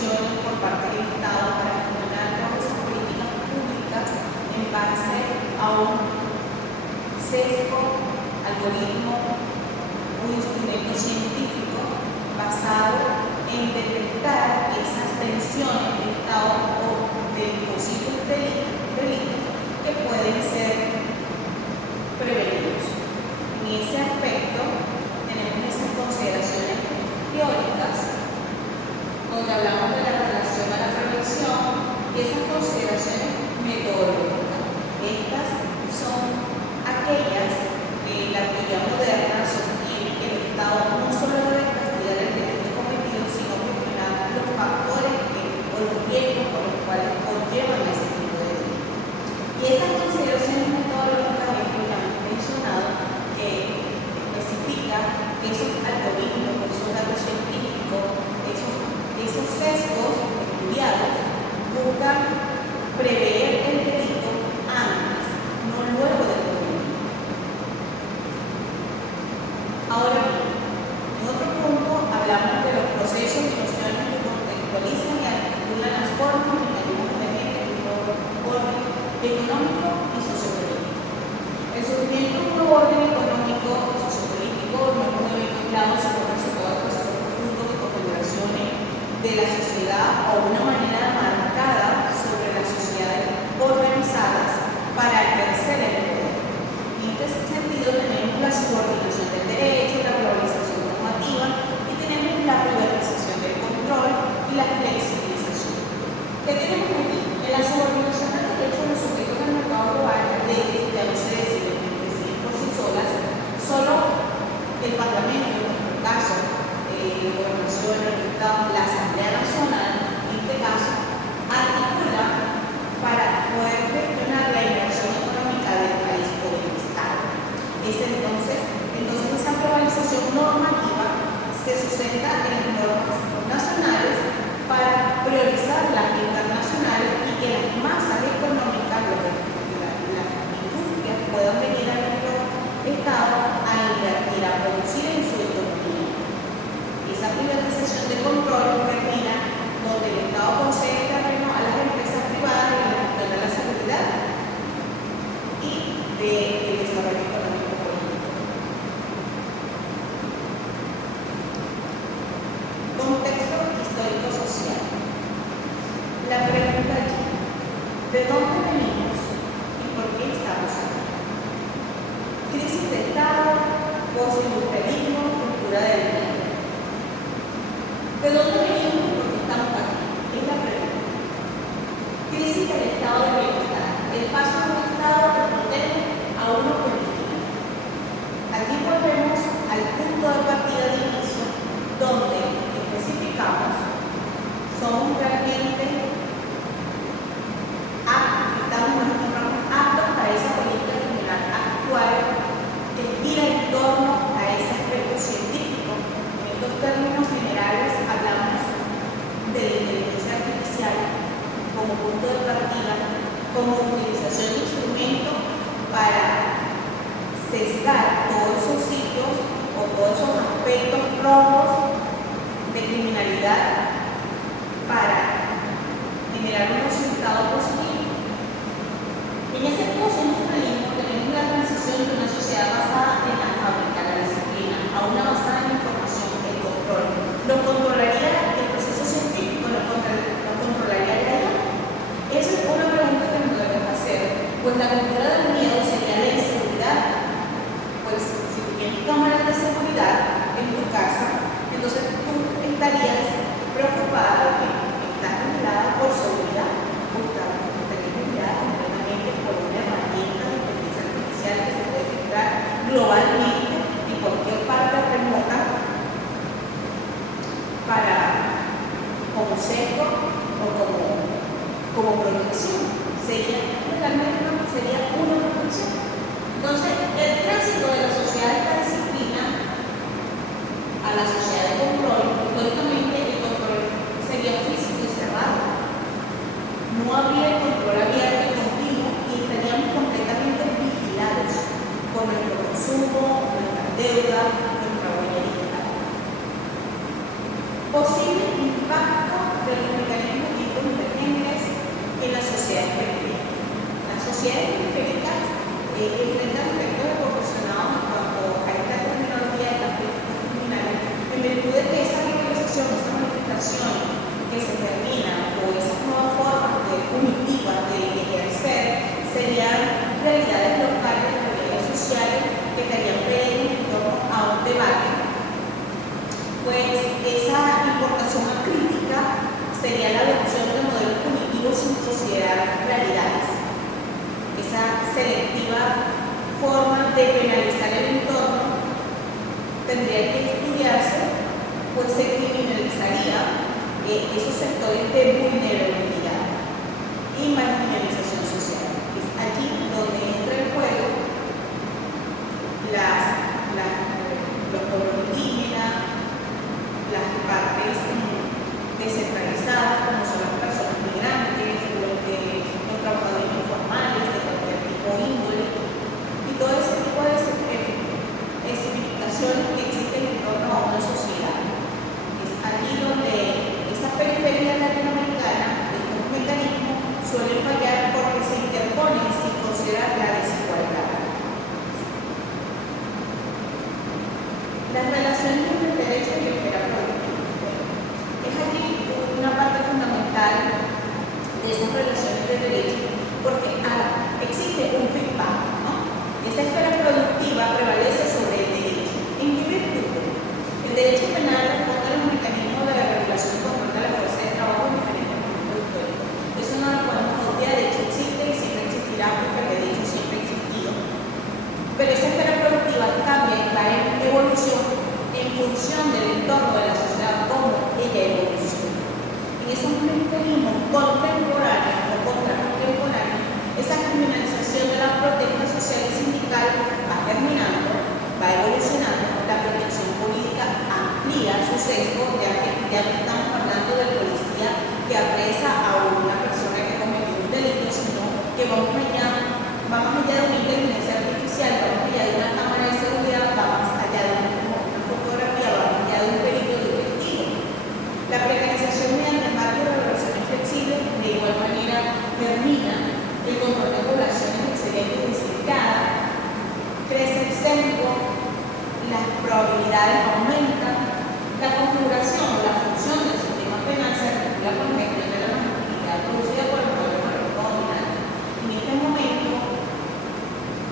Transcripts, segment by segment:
decisiones por parte del Estado para gestionar todas esas políticas públicas en base a un sesgo, algoritmo, un instrumento científico basado en detectar esas tensiones de Estado o de posibles delitos que pueden ser prevenidos. En ese aspecto tenemos esas consideraciones teóricas donde hablamos de la relación a la prevención y esas consideraciones metodológicas. Estas son aquellas que la teoría moderna sostiene que el Estado no solo debe castigar el delito cometido, sino cuestionar los factores o los riesgos por los cuales conllevan ese tipo de delito. Y esas consideraciones metodológicas es lo que hemos mencionado, que especifica que esos algoritmos, esos datos científicos, esos sesgos estudiados buscan prever el delito antes, no luego del delito. Ahora bien, en otro punto hablamos de los procesos y nociones que contextualizan y articulan las formas y mecanismos de orden económico y sociopolítico. El surgimiento de un nuevo orden económico y sociopolítico no es un evento aislado, sino resultado de procesos profundos de configuraciones de la sociedad o una manera marcada sobre las sociedades organizadas para ejercer el poder. En este sentido tenemos la subordinación del derecho, la globalización normativa y tenemos la privatización del control y la flexibilización. ¿Qué tenemos aquí? En la subordinación del derecho, los sujetos del mercado global, las leyes ya no se deciden por sí solas, solo el Parlamento, en nuestro caso, la Gobernación, el Estado, la Asamblea Nacional, en este caso, articula para poder gestionar la inversión económica del país o del Estado. Entonces esa globalización normativa se sustenta en las normas nacionales para priorizar las internacionales y que las masas económicas, las industrias, puedan venir a nuestro Estado a invertir, a producir en su economía. Esa privatización de control termina donde el Estado concede terreno a las empresas privadas en la gestión de la seguridad y del desarrollo económico político. Contexto histórico-social. La pregunta aquí: ¿de dónde venimos y por qué estamos aquí? Crisis de Estado, postindustrialismo, cultura del dinero. ¿De dónde venimos y por qué estamos aquí? Es la pregunta. Crisis del estado de bienestar. El paso de un estado que protege a uno que vigila. Aquí volvemos al punto de partida de inicio, donde especificamos somos realmente aptos para esa política criminal actual que gira en torno a ese aspecto científico. En estos términos generales hablamos de la inteligencia artificial como punto de partida, como utilización de instrumentos para sesgar todos esos sitios o todos esos aspectos rojos de criminalidad para generar un resultado positivo. En ese postindustrialismo tenemos la transición de una sociedad basada en la fábrica, la disciplina, a una basada en la información, el control. ¿Lo controlaría el proceso científico? ¿Lo controlaría el AI? Esa es una pregunta que nos debemos hacer, pues la cultura del miedo sería la inseguridad. Pues si tú tienes cámaras de seguridad en tu casa, entonces tú estarías preocupada que estás vigilada por seguridad, estarías vigilada completamente por una herramienta de inteligencia artificial que se puede filtrar globalmente en cualquier parte remota como sesgo o como protección. Sería una protección. Entonces, el tránsito de la sociedad de esta disciplina a la sociedad de control, históricamente el control sería físico y cerrado. No habría el control abierto y continuo y estaríamos completamente vigilados por nuestro consumo, nuestra deuda, nuestra huella digital. Posible impacto de los sociedades periféricas enfrentan efectos desproporcionados en cuanto a esta terminología de las políticas criminales, en virtud de que esa regularización, esa modificación que se termina o esas nuevas formas punitivas de ejercer serían realidades locales, realidades sociales que estarían perennes en torno a un debate. Pues esa importación crítica sería la adopción de modelos punitivos sin considerar realidades. Esa selectiva forma de penalizar el entorno tendría que estudiarse, pues se criminalizaría esos sectores de vulnerabilidad y marginalización social. Es allí donde entra en juego los pueblos indígenas, las partes descentralizadas, como son las personas migrantes, los trabajadores informales de cualquier tipo de índole, y todo ese tipo de significaciones que existen en torno a una sociedad. Es allí donde esas periferias latinoamericanas, estos mecanismos, suelen fallar porque se interponen sin considerar la desigualdad. Las relaciones entre el derecho y la esfera productiva. Es aquí una parte fundamental de esas relaciones de derecho, porque existe un feedback, ¿no? Esa esfera productiva prevalece sobre el derecho. ¿En qué virtud? El derecho penal responde a los mecanismos de regulación y control de la fuerza de trabajo en diferentes momentos históricos. Eso no lo podemos obviar, de hecho existe y siempre existirá porque el derecho siempre ha existido. Pero esa esfera productiva cambia y va en evolución en función del entorno de la sociedad, como ella evoluciona. En esos mecanismos contemporáneos o contracontemporáneos, esa criminalización de la protesta social y sindical va terminando, va evolucionando, la protección política amplía su sesgo, ya no estamos hablando del policía que apresa a una persona que cometió un delito, sino que vamos allá de una inteligencia artificial, vamos allá de una cámara de seguridad, vamos allá de una fotografía, vamos allá de un perito, de un testigo. La precarización mediante el marco de relaciones flexibles de igual manera termina, el control de poblaciones excelentes y sindicadas, crece el sesgo, las probabilidades aumentan, la configuración, la función del sistema penal se articula con la gestión de la normatividad producida por el pueblo dominante. En este momento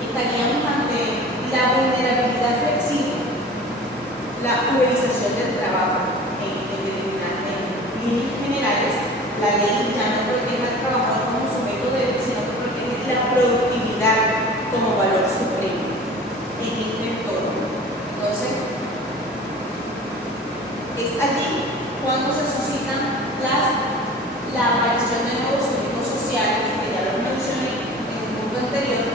estaríamos ante la vulnerabilidad flexible, la uberización del trabajo. En líneas generales, la ley ya no protege al trabajador como sujeto de derecho, sino que protege la productividad como valor supremo en este entorno. Entonces, es allí cuando se suscitan la aparición de nuevos sujetos sociales, que ya los mencioné en el punto anterior,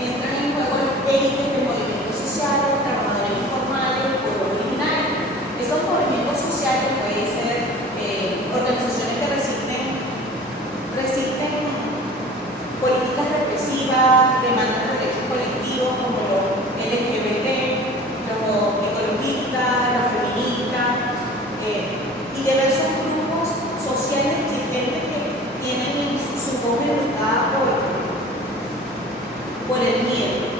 entran en juego los élites de movimientos sociales, trabajadores informales, pueblos originarios. Esos movimientos sociales pueden ser organizaciones que resisten políticas represivas, demandan de derechos colectivos como los LGBT, los ecologistas, los feministas y diversos grupos sociales existentes que tienen su voz educada por el miedo.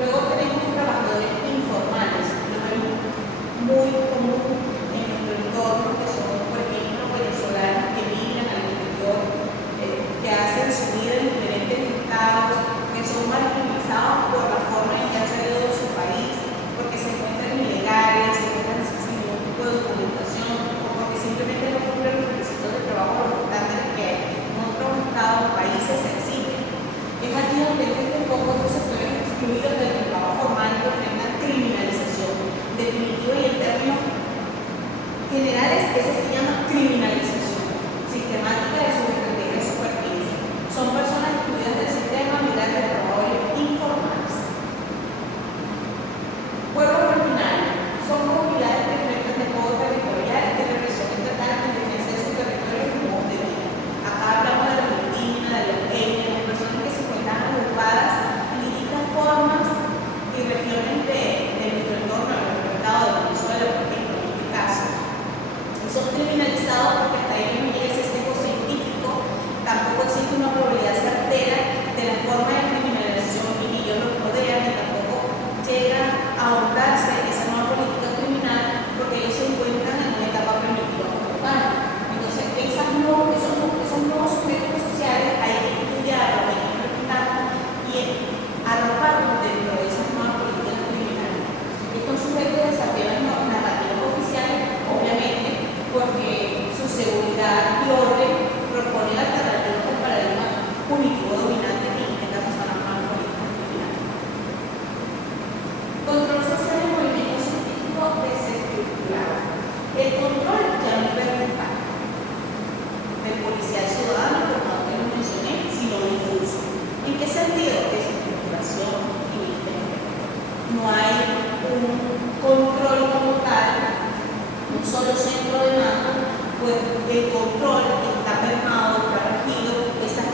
Luego tenemos trabajadores informales, lo vemos muy común en nuestro entorno, que son, por ejemplo, venezolanos que migran al exterior, que hacen su vida en diferentes estados, que son marginalizados por la forma en que han salido de su país, porque se encuentran ilegales, se encuentran sin ningún tipo de documentación, o porque simplemente no cumplen los requisitos de trabajo los estándares que en otros estados o países se exigen. Es aquí donde este foco se puede excluir del trabajo formal y ofrenda criminalización definitiva, y en términos generales eso se llama criminalización sistemática de sus estrategias y su pertenencia. Son personas excluidas del sistema mediante de trabajadores informales. Pueblos originarios son comunidades que enfrentan de modo territorial y de represión estatal en defensa de sus territorios y modos de vida. Acá hablamos de los indígenas, de los etnios, de personas que se encuentran agrupadas en distintas formas y regiones de nuestro entorno, de nuestro estado, de Venezuela, por ejemplo, en este caso. Y son criminalizados porque solo centro de mando, pues el control está mermado, está regido por esas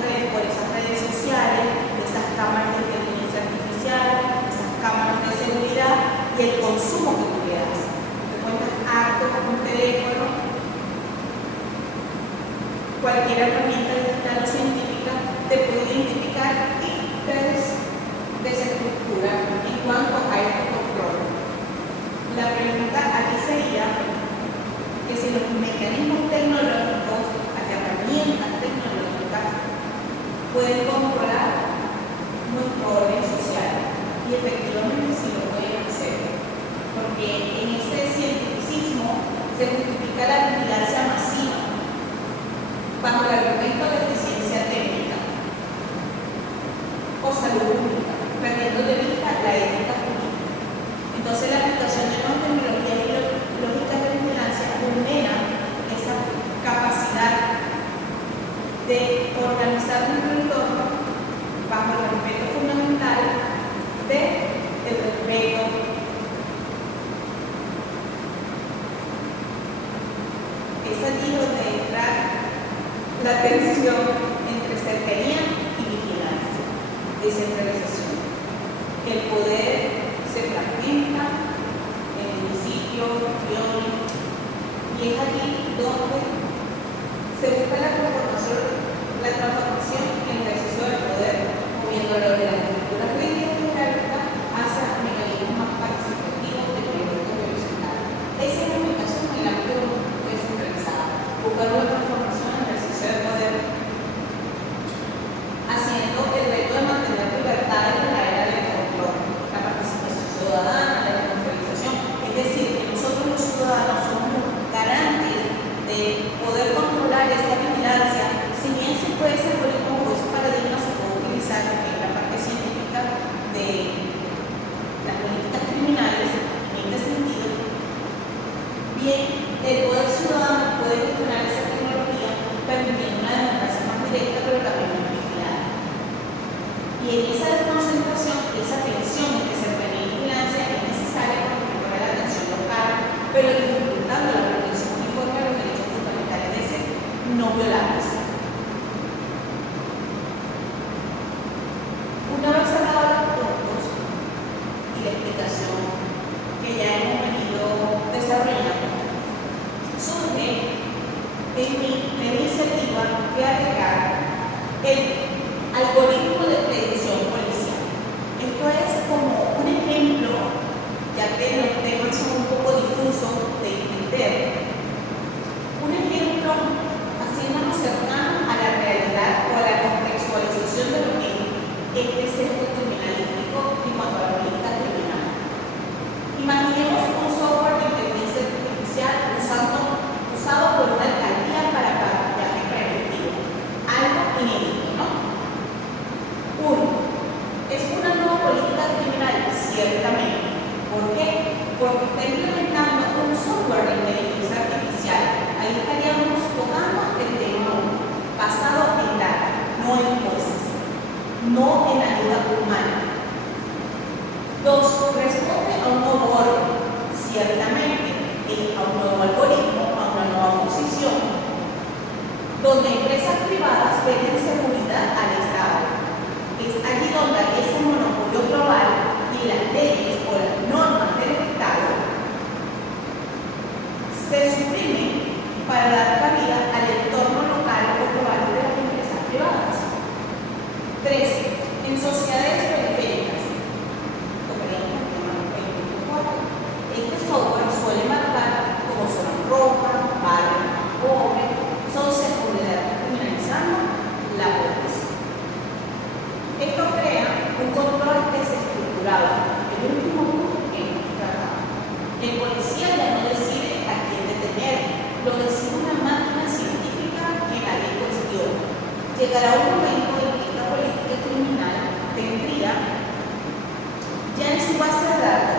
redes sociales, esas cámaras de inteligencia artificial, esas cámaras de seguridad y el consumo que tú le das. Te cuentas harto con un teléfono, cualquier herramienta digital o científica te puede identificar y desestructura en cuanto a este control. La pregunta aquí sería que si los mecanismos tecnológicos, las herramientas tecnológicas pueden controlar nuestro orden social, y efectivamente sí lo pueden hacer, porque en este cientificismo se justifica la vigilancia masiva bajo el argumento de eficiencia técnica o salud pública, perdiendo de vista la ética jurídica. Entonces la aplicación de nuevas tecnologías y lógicas de vigilancia vulnera esa capacidad de organizar nuestro entorno bajo el respeto fundamental del respeto. Es allí donde entra la tensión entre cercanía y vigilancia, descentralización, que el poder se fragmenta en municipios, regiones, y es allí donde se busca la transformación en el ejercicio del poder, moviéndolo de la estructura jurídica y jerárquica hacia mecanismos más participativos de proyectos horizontales. Esa es la aplicación en el ámbito descentralizado, buscar una transformación en el ejercicio del poder, haciendo el reto de mantener libertades en la era del control, la participación ciudadana, la descentralización. Es decir, que nosotros los ciudadanos somos los garantes de poder controlar esta vigilancia, si bien se puede ser algoritmo o ese paradigma se puede utilizar en la parte científica de las políticas criminales, en este sentido, bien, el poder ciudadano puede gestionar esa tecnología permitiendo una democracia más directa, pero también más vigilada. Y en esa desconcentración, esa tensión entre cercanía y vigilancia es necesaria para mejorar la atención local, pero dificultando la protección uniforme de los derechos fundamentales de ser no violables. Una vez cerrados los puntos y la explicación que ya hemos venido desarrollando, surge en mi iniciativa de agregar el algoritmo de predicción policial. Esto es como un ejemplo, ya que los temas son un poco difusos de entender. Un ejemplo haciéndonos cercanos a la realidad o a la contextualización de lo que es este centro criminalístico y cuanto a la política criminal. Imaginemos un software de inteligencia artificial usado por una alcaldía para patrullaje preventivo. Algo inédito, ¿no? Uno, ¿es una nueva política criminal? Ciertamente. ¿Por qué? Porque está implementando un software de inteligencia artificial. Ahí estaríamos tocando el tema 1, basado en datos, no en jueces, no en ayuda humana. 2, responde a un nuevo orden, ciertamente, a un nuevo algoritmo, a una nueva posición, donde empresas privadas venden seguridad al Estado. Es allí donde ese monopolio global y las leyes o las normas del Estado se suprimen para dar cabida al entorno local o global de las empresas privadas. 3. En sociedades periféricas, este software suele marcar como zonas rojas, barrios pobres, son seguridad criminalizando la pobreza. Esto crea un control desestructurado. El último punto que hemos tratado. El policía ya no decide a quién detener, lo decide una máquina científica que nadie cuestiona. Llegará un momento en que esta política criminal tendría ya en su base de datos